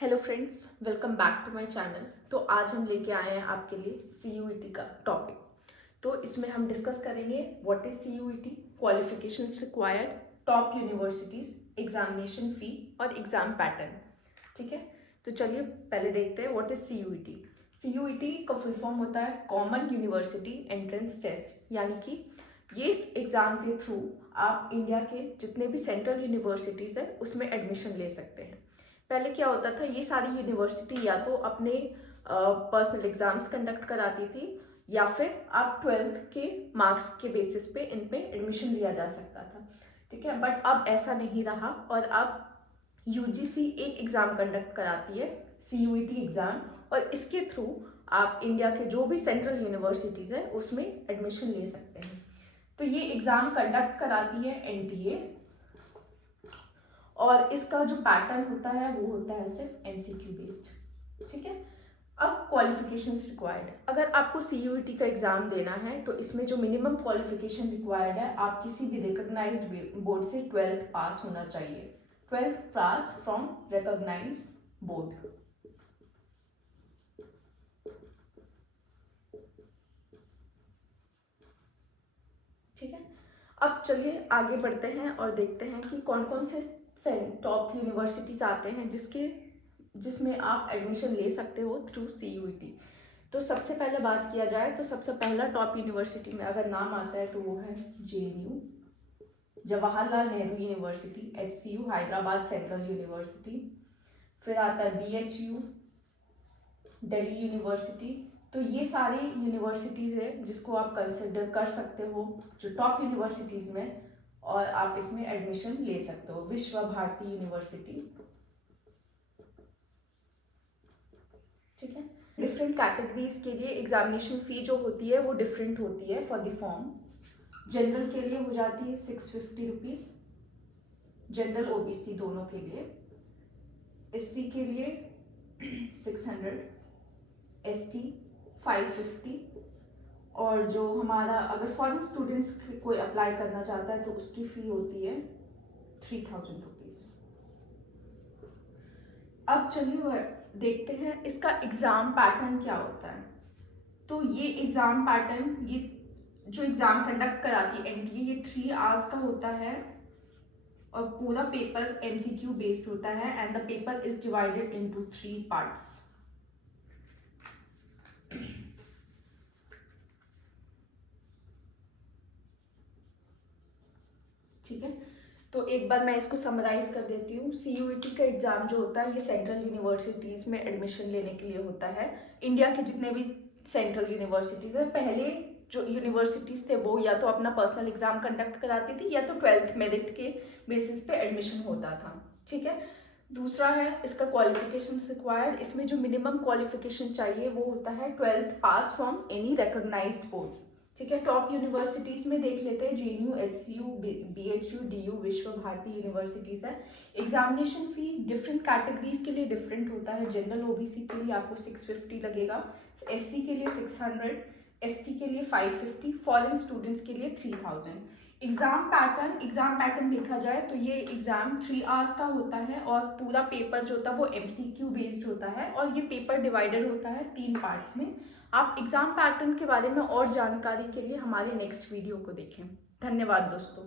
Hello friends, welcome back to my channel. तो आज हम लेके आए हैं आपके लिए CUET का टॉपिक। तो इसमें हम डिस्कस करेंगे what is CUET, qualifications required, top universities, examination फी और एग्जाम पैटर्न। ठीक है, तो चलिए पहले देखते हैं व्हाट इज CUET। CUET का फुल फॉर्म होता है कॉमन यूनिवर्सिटी एंट्रेंस टेस्ट, यानी कि ये इस एग्ज़ाम के थ्रू आप इंडिया के जितने भी सेंट्रल यूनिवर्सिटीज़ है उसमें एडमिशन ले सकते हैं। पहले क्या होता था, ये सारी यूनिवर्सिटी या तो अपने पर्सनल एग्जाम्स कंडक्ट कराती थी या फिर आप 12th के मार्क्स के बेसिस पे इन पे एडमिशन लिया जा सकता था। ठीक है, बट अब ऐसा नहीं रहा और अब UGC एक एग्ज़ाम कंडक्ट कराती है, CUET एग्ज़ाम, और इसके थ्रू आप इंडिया के जो भी सेंट्रल यूनिवर्सिटीज़ है उसमें एडमिशन ले सकते हैं। तो ये एग्ज़ाम कंडक्ट कराती है NTA, और इसका जो पैटर्न होता है वो होता है सिर्फ MCQ बेस्ड। ठीक है, अब क्वालिफिकेशंस रिक्वायर्ड। अगर आपको CUET का एग्ज़ाम देना है तो इसमें जो मिनिमम क्वालिफिकेशन रिक्वायर्ड है, आप किसी भी रिकॉग्नाइज्ड बोर्ड से 12th पास होना चाहिए। 12th pass from recognised board. ठीक है, अब चलिए आगे बढ़ते हैं और देखते हैं कि कौन कौन से टॉप यूनिवर्सिटीज़ आते हैं जिसमें आप एडमिशन ले सकते हो थ्रू CUET। तो सबसे पहले बात किया जाए तो सबसे पहला टॉप यूनिवर्सिटी में अगर नाम आता है तो वो है JNU, Jawaharlal Nehru university, HCU Hyderabad central university. फिर आता है BHU, दिल्ली यूनिवर्सिटी। तो ये सारी यूनिवर्सिटीज़ है जिसको आप कंसिडर कर सकते हो जो टॉप यूनिवर्सिटीज़ में, और आप इसमें एडमिशन ले सकते हो। विश्व भारती यूनिवर्सिटी। ठीक है, डिफरेंट कैटेगरीज के लिए एग्जामिनेशन फ़ी जो होती है वो डिफरेंट होती है फॉर द फॉर्म। जनरल के लिए हो जाती है 650 रुपीज़, जनरल OBC दोनों के लिए। SC के लिए 600, ST 550, और जो हमारा अगर फॉरेन स्टूडेंट्स कोई अप्लाई करना चाहता है तो उसकी फ़ी होती है 3000 रुपीज़। अब चलिए देखते हैं इसका एग्ज़ाम पैटर्न क्या होता है। तो ये एग्ज़ाम पैटर्न, ये जो एग्ज़ाम कंडक्ट कराती है NTA, ये 3 आवर्स का होता है और पूरा पेपर MCQ बेस्ड होता है and the paper is divided into 3 parts. ठीक है, तो एक बार मैं इसको समराइज कर देती हूँ। CUET का एग्ज़ाम जो होता है ये सेंट्रल यूनिवर्सिटीज़ में एडमिशन लेने के लिए होता है। इंडिया के जितने भी सेंट्रल यूनिवर्सिटीज़ है, पहले जो यूनिवर्सिटीज़ थे वो या तो अपना पर्सनल एग्ज़ाम कंडक्ट कराती थी या तो 12th मेरिट के बेसिस पे एडमिशन होता था। ठीक है, दूसरा है इसका क्वालिफिकेशन रिक्वायर्ड। इसमें जो मिनिमम क्वालिफिकेशन चाहिए वो होता है 12th pass from any recognised board. ठीक है, टॉप यूनिवर्सिटीज़ में देख लेते हैं JNU, HCU, BHU, DU, विश्व भारती यूनिवर्सिटीज़ है। एग्जामिनेशन फ़ी डिफरेंट कैटेगरीज के लिए डिफरेंट होता है। जनरल OBC के लिए आपको 650 लगेगा, SC के लिए 600, ST के लिए 550, फॉरेन स्टूडेंट्स के लिए 3000। एग्ज़ाम पैटर्न देखा जाए तो ये एग्ज़ाम 3 आवर्स का होता है और पूरा पेपर जो होता है वो MCQ बेस्ड होता है, और ये पेपर डिवाइडेड होता है 3 पार्ट्स में। आप एग्ज़ाम पैटर्न के बारे में और जानकारी के लिए हमारे नेक्स्ट वीडियो को देखें। धन्यवाद दोस्तों।